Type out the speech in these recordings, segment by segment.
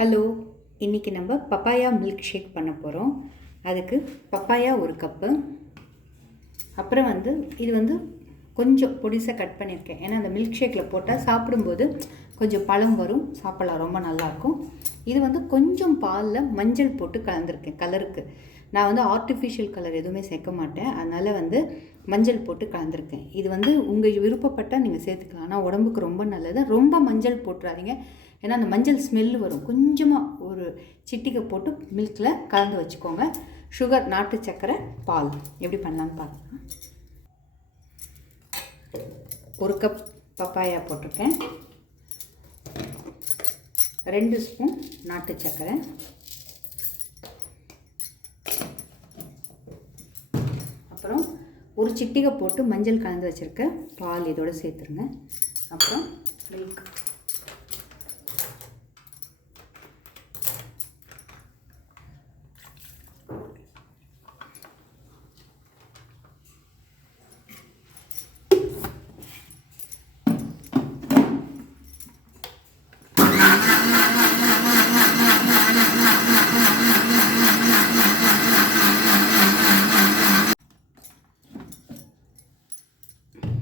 Hello, இன்றைக்கி நம்ம papaya milk shake பண்ண போகிறோம். அதுக்கு பப்பாயா ஒரு கப்பு, அப்புறம் இது கொஞ்சம் பொடிசாக கட் பண்ணியிருக்கேன். ஏன்னா அந்த மில்க் ஷேக்கில் போட்டால் சாப்பிடும்போது கொஞ்சம் பழம் வரும், சாப்பிடலாம், ரொம்ப நல்லாயிருக்கும். இது கொஞ்சம் பாலில் மஞ்சள் போட்டு கலந்துருக்கேன் கலருக்கு. நான் ஆர்டிஃபிஷியல் கலர் எதுவுமே சேர்க்க மாட்டேன், அதனால் மஞ்சள் போட்டு கலந்துருக்கேன். இது உங்கள் விருப்பப்பட்டால் நீங்கள் சேர்த்துக்கலாம், ஆனால் உடம்புக்கு ரொம்ப நல்லது. ரொம்ப மஞ்சள் போட்டுறாதீங்க, ஏன்னா அந்த மஞ்சள் ஸ்மெல்லு வரும். கொஞ்சமாக ஒரு சிட்டிகை போட்டு மில்கில் கலந்து வச்சுக்கோங்க. சுகர், நாட்டு சர்க்கரை, பால் எப்படி பண்ணலான்னு பார்க்கலாம். 1 கப் பப்பாயா போட்டிருக்கேன், 2 ஸ்பூன் நாட்டு சர்க்கரை, அப்புறம் ஒரு சிட்டிகை போட்டு மஞ்சள் கலந்து வச்சுருக்க பால் இதோடு சேர்த்துருங்க. அப்புறம் மில்க்,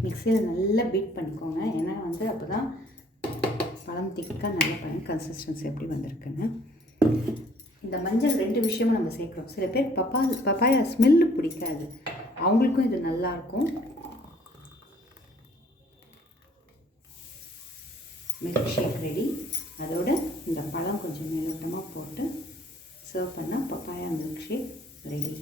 மிக்சியில் நல்லா பீட் பண்ணிக்கோங்க. ஏன்னா அப்போ தான் பழம் திக்காக நல்லா பாருங்க கன்சிஸ்டன்சி எப்படி வந்திருக்குன்னு. இந்த மஞ்சள் 2 விஷயமும் நம்ம சேர்க்குறோம். சில பேர் பப்பாயா ஸ்மெல்லு பிடிக்காது, அவங்களுக்கும் இது நல்லாயிருக்கும். Milkshake ready. அதோட இந்த பழம் கொஞ்சம் மேலோட்டமாக போட்டு சர்வ் பண்ணால் பப்பாயா மில்க் ஷேக் ரெடி.